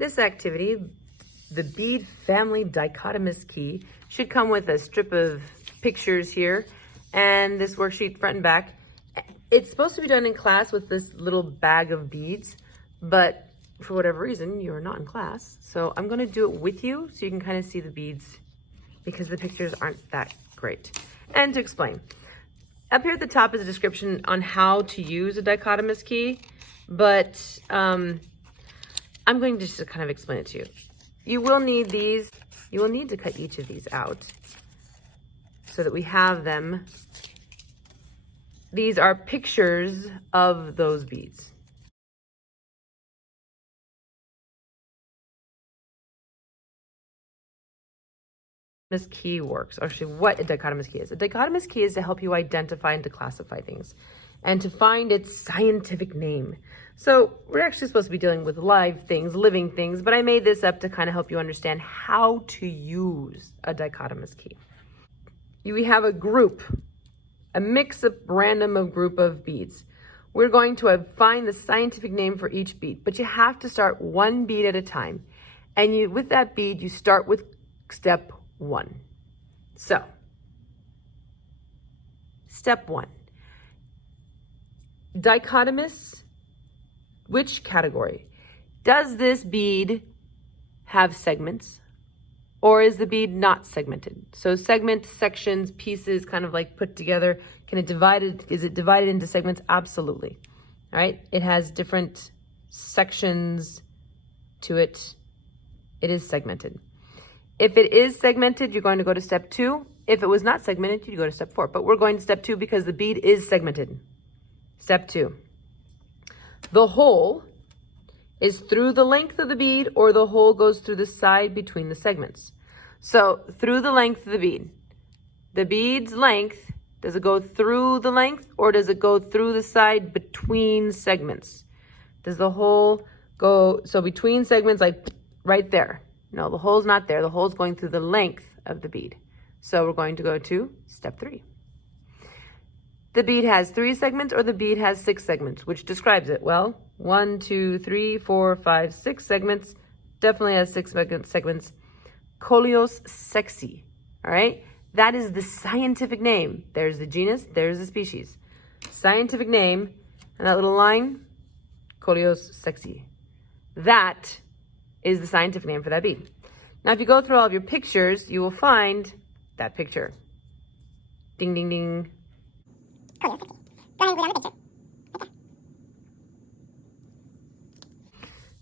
This activity, the bead family dichotomous key, should come with a strip of pictures here and this worksheet front and back. It's supposed to be done in class with this little bag of beads, but for whatever reason, you're not in class. So I'm gonna do it with you so you can kind of see the beads because the pictures aren't that great. And to explain, up here at the top is a description on how to use a dichotomous key, but I'm going to just kind of explain it to you. You will need these. You will need to cut each of these out so that we have them. These are pictures of those beads. This key works. Actually, what a dichotomous key is. A dichotomous key is to help you identify and to classify things and to find its scientific name. So we're actually supposed to be dealing with live things, living things, but I made this up to kind of help you understand how to use a dichotomous key. We have a group, a mix of random of group of beads. We're going to find the scientific name for each bead, but you have to start one bead at a time. And with that bead, you start with step 1. So, step 1. Dichotomous, which category? Does this bead have segments or is the bead not segmented? So segment, sections, pieces, kind of like put together. Is it divided into segments? Absolutely. All right. It has different sections to it. It is segmented. If it is segmented, you're going to go to step 2. If it was not segmented, you go to step 4. But we're going to step 2 because the bead is segmented. Step 2. The hole is through the length of the bead or the hole goes through the side between the segments. So through the length of the bead. The bead's length, does it go through the length or does it go through the side between segments? Does the hole go, so between segments, like right there? No, the hole's not there. The hole's going through the length of the bead. So we're going to go to step 3. The bead has 3 segments or the bead has 6 segments, which describes it. Well, 1, 2, 3, 4, 5, 6 segments. Definitely has 6 segments. Coleus sexy. All right? That is the scientific name. There's the genus, there's the species. Scientific name, and that little line, Coleus sexy. That is the scientific name for that bead. Now, if you go through all of your pictures, you will find that picture. Ding, ding, ding. Go ahead and go down the picture. Okay.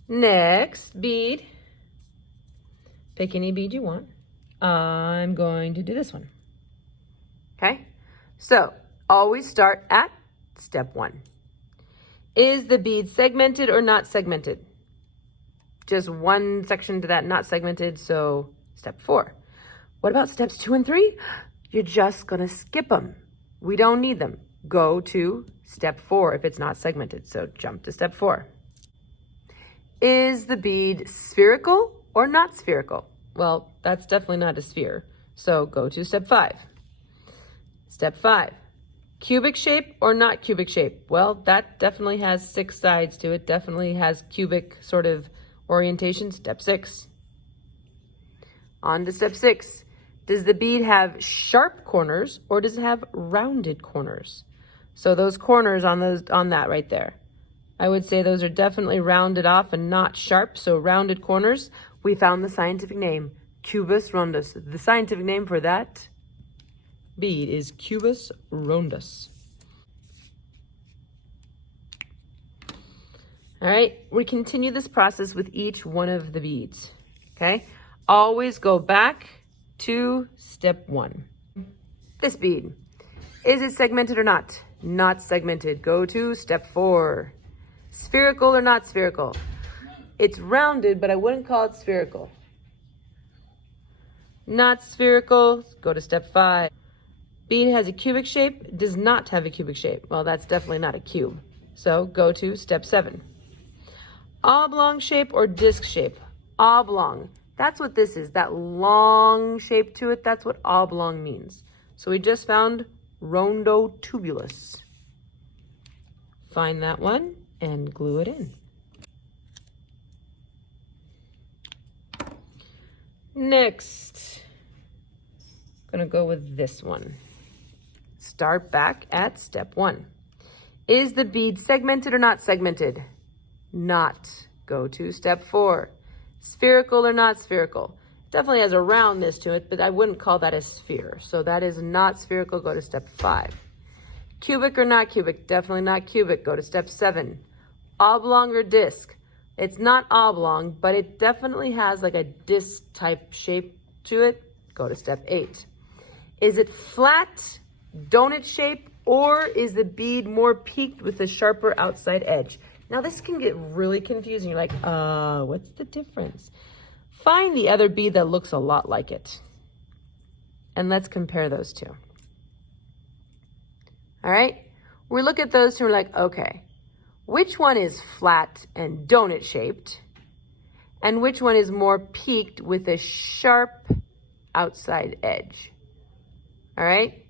Next bead. Pick any bead you want. I'm going to do this one. Okay? So, always start at step 1. Is the bead segmented or not segmented? Just one section to that, not segmented, so step 4. What about steps 2 and 3? You're just going to skip them. We don't need them. Go to step 4 if it's not segmented, so jump to step 4. Is the bead spherical or not spherical? Well, that's definitely not a sphere, so go to step 5. Step 5. Cubic shape or not cubic shape? Well, that definitely has 6 sides to it, definitely has cubic sort of orientation. Step 6. On to step 6. Does the bead have sharp corners or does it have rounded corners? So those corners on that right there, I would say those are definitely rounded off and not sharp. So rounded corners, we found the scientific name, Cubus rondus. The scientific name for that bead is Cubus rondus. All right, we continue this process with each one of the beads, okay? Always go back to step 1. This bead, is it segmented or not? Not segmented. Go to step 4. Spherical or not spherical? It's rounded, but I wouldn't call it spherical. Not spherical, go to step 5. Bead has a cubic shape, does not have a cubic shape. Well, that's definitely not a cube. So go to step 7. Oblong shape or disc shape? Oblong. That's what this is. That long shape to it, that's what oblong means. So we just found rondotubulus. Find that one and glue it in. Next, I'm gonna go with this one. Start back at step 1. Is the bead segmented or not segmented? Not. Go to step 4. Spherical or not spherical? Definitely has a roundness to it, but I wouldn't call that a sphere. So that is not spherical. Go to step 5. Cubic or not cubic? Definitely not cubic. Go to step 7. Oblong or disc? It's not oblong, but it definitely has like a disc type shape to it. Go to step 8. Is it flat, donut shape, or is the bead more peaked with a sharper outside edge? Now this can get really confusing. You're like, what's the difference? Find the other bead that looks a lot like it. And let's compare those two. All right? We look at those two and we're like, okay, which one is flat and donut shaped? And which one is more peaked with a sharp outside edge? All right?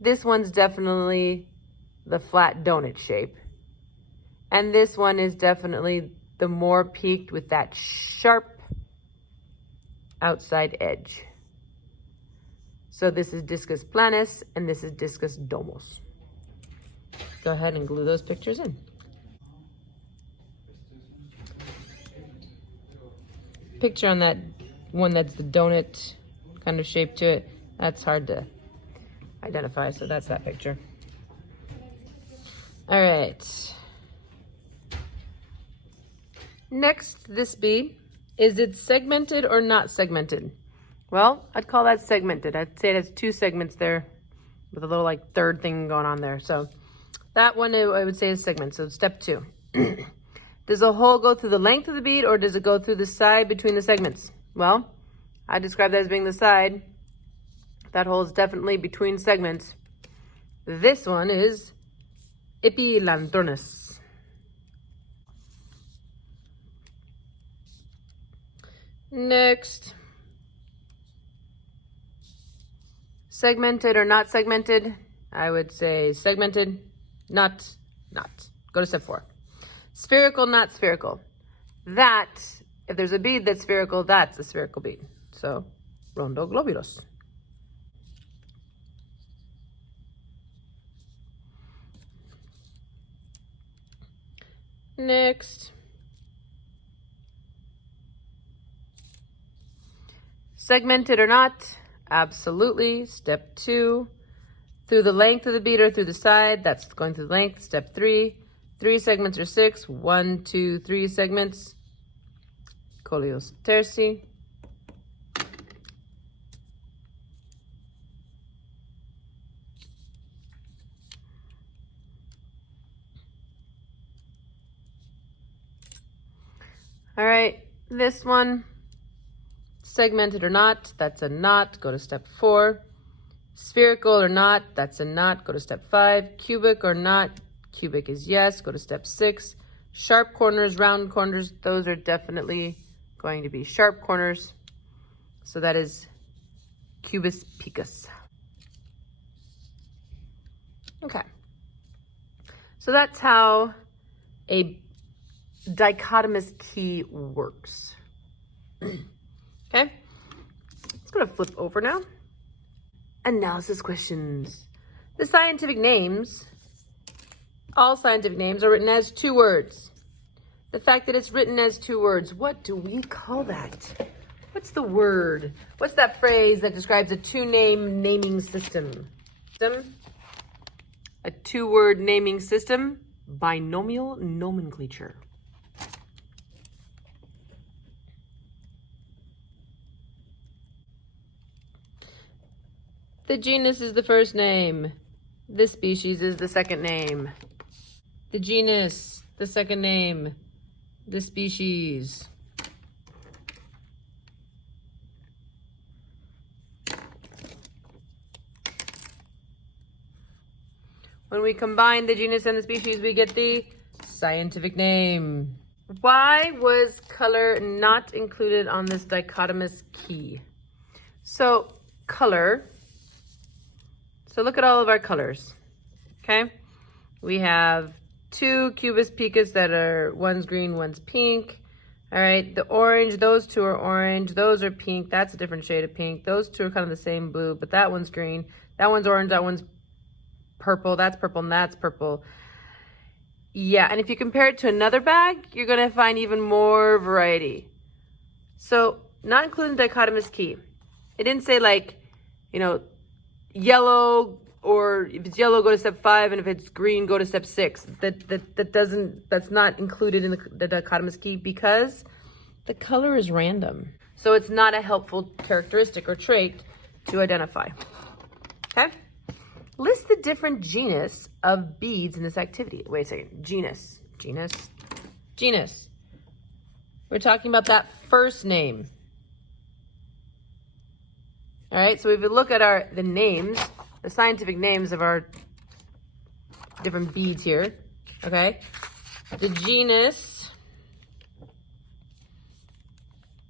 This one's definitely the flat donut shape. And this one is definitely the more peaked with that sharp outside edge. So this is discus planus and this is discus domos. Go ahead and glue those pictures in. Picture on that one that's the donut kind of shape to it, that's hard to identify, so that's that picture. All right. Next, this bead. Is it segmented or not segmented? Well, I'd call that segmented. I'd say it has 2 segments there with a little like third thing going on there. So that one I would say is segment. So step 2. Does the hole go through the length of the bead or does it go through the side between the segments? Well, I describe that as being the side. That hole is definitely between segments. This one is epilanthronous. Next, segmented or not segmented? I would say segmented, not. Go to step 4. Spherical, not spherical. That, if there's a bead that's spherical, that's a spherical bead. So, rondo globulos. Next. Segmented or not? Absolutely. Step 2. Through the length of the bead or through the side? That's going through the length. Step 3. 3 segments or 6. 1, 2, 3 segments. Coleus terci. All right, this one. Segmented or not, that's a not. Go to step 4. Spherical or not, that's a not. Go to step 5. Cubic or not, cubic is yes. Go to step 6. Sharp corners, round corners, those are definitely going to be sharp corners. So that is cubus picus. Okay. So that's how a dichotomous key works. Okay, let's go to flip over now. Analysis questions. The scientific names, all scientific names are written as 2 words. The fact that it's written as 2 words, what do we call that? What's the word? What's that phrase that describes a 2-name naming system? A 2-word naming system, binomial nomenclature. The genus is the first name. The species is the second name. The genus, the second name. The species. When we combine the genus and the species, we get the scientific name. Why was color not included on this dichotomous key? So, color. So look at all of our colors, okay? We have 2 cubus picus that are, one's green, one's pink. All right, the orange, those two are orange. Those are pink. That's a different shade of pink. Those two are kind of the same blue, but that one's green. That one's orange. That one's purple. That's purple, and that's purple. Yeah, and if you compare it to another bag, you're going to find even more variety. So, not including the dichotomous key. It didn't say like, you know, yellow, or if it's yellow, go to step 5, and if it's green, go to step 6. That's not included in the dichotomous key because the color is random. So it's not a helpful characteristic or trait to identify. Okay? List the different genus of beads in this activity. Wait a second. Genus. We're talking about that first name. All right, so if we look at the names, the scientific names of our different beads here, okay? The genus,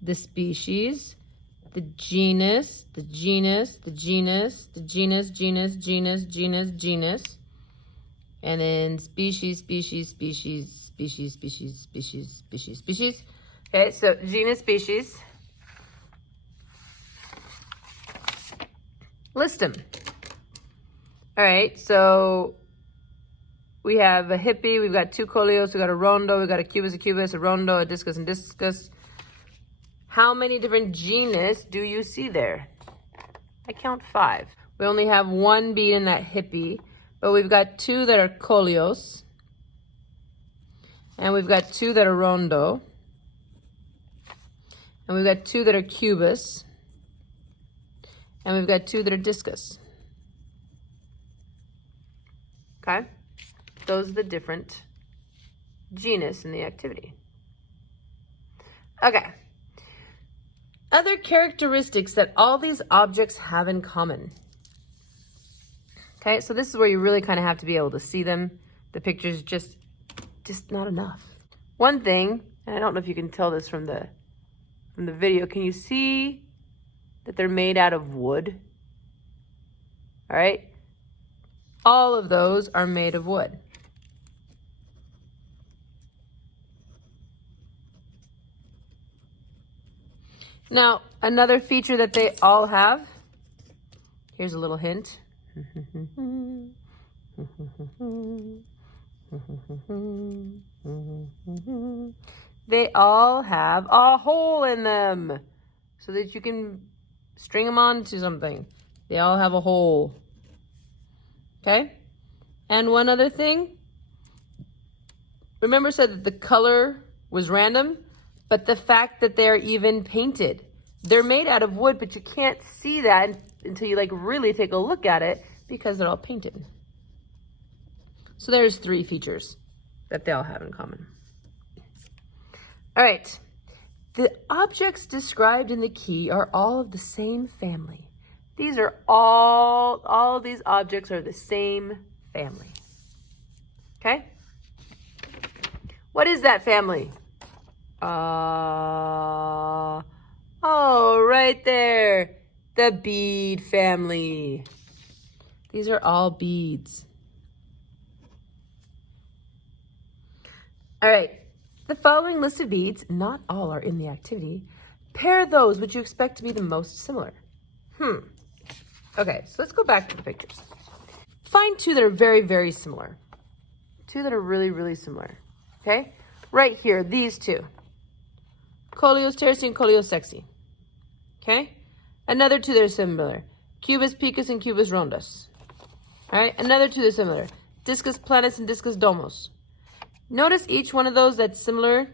the species, the genus, and then species. Okay, so genus, species. List them. All right, so we have a hippie, we've got 2 coleos, we've got a rondo, we've got a cubus, a rondo, a discus, and discus. How many different genus do you see there? I count 5. We only have 1 bead in that hippie, but we've got 2 that are coleos, and we've got 2 that are rondo, and we've got 2 that are cubus, and we've got 2 that are discus. Okay? Those are the different genus in the activity. Okay. Other characteristics that all these objects have in common. Okay, so this is where you really kind of have to be able to see them. The picture's just not enough. One thing, and I don't know if you can tell this from the video, can you see that they're made out of wood? All right? All of those are made of wood. Now, another feature that they all have, here's a little hint. They all have a hole in them so that you can string them onto something. They all have a hole. Okay? And one other thing. Remember I said that the color was random, but the fact that they're even painted. They're made out of wood, but you can't see that until you like really take a look at it because they're all painted. So there's 3 features that they all have in common. All right. The objects described in the key are all of the same family. These are all of these objects are the same family. Okay? What is that family? Oh, right there. The bead family. These are all beads. All right. The following list of beads, not all are in the activity. Pair those which you expect to be the most similar. Okay, so let's go back to the pictures. Find 2 that are very, very similar. 2 that are really, really similar. Okay? Right here, these 2. Coleos terci and coleos sexy. Okay? Another 2 that are similar. Cubus picus and cubus rondus. All right? Another 2 that are similar. Discus planus and discus domus. Notice each one of those that's similar,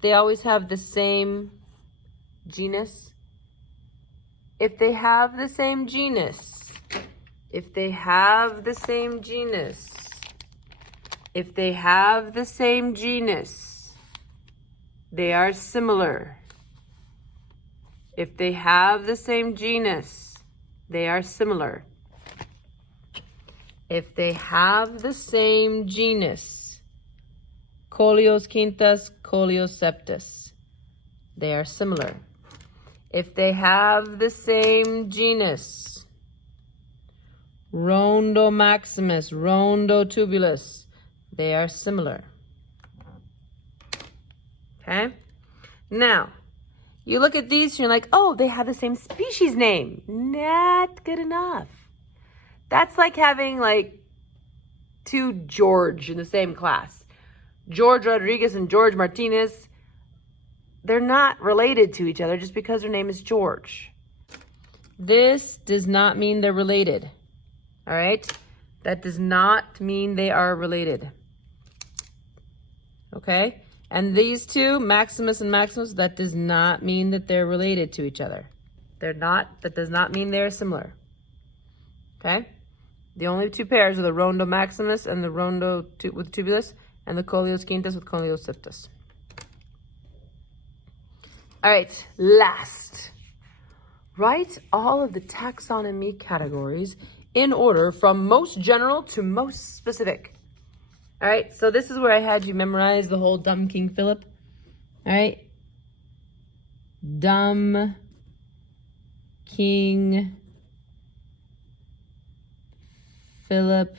they always have the same genus. If they have the same genus, if they have the same genus, if they have the same genus, they are similar. If they have the same genus, they are similar. If they have the same genus, coleos quintas, coleos septus, they are similar. If they have the same genus, rondo maximus, rondo tubulus, they are similar. Okay? Now, you look at these and you're like, oh, they have the same species name. Not good enough. That's like having like two George in the same class. George Rodriguez and George Martinez, they're not related to each other just because their name is George. This does not mean they're related. All right? That does not mean they are related. Okay? And these two, Maximus and Maximus, that does not mean that they're related to each other. They're not, that does not mean they're similar. Okay? The only two pairs are the Rondo Maximus and the Rondo with tubulus and the Coleus Quintus with Coleus Septus. All right, last. Write all of the taxonomy categories in order from most general to most specific. All right, so this is where I had you memorize the whole dumb King Philip. All right. Dumb King Philip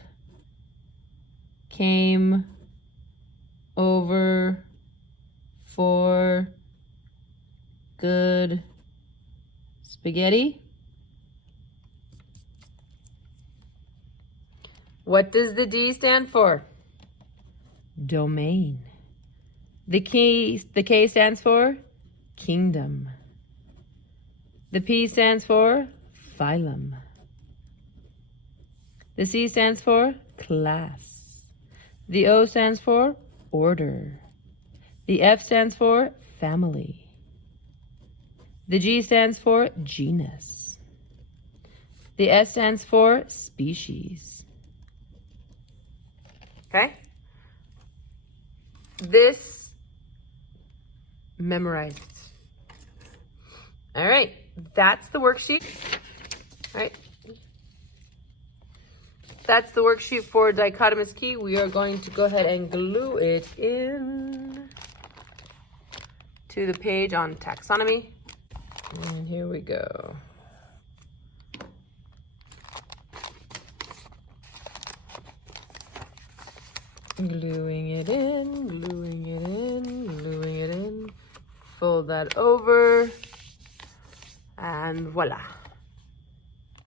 came over for good spaghetti. What does the D stand for? Domain. The K stands for kingdom. The P stands for phylum. The C stands for class. The O stands for order. The F stands for family. The G stands for genus. The S stands for species. Okay? This memorized. All right, that's the worksheet. All right. That's the worksheet for dichotomous key. We are going to go ahead and glue it in to the page on taxonomy. And here we go. Gluing it in, gluing it in, gluing it in. Fold that over, and voila.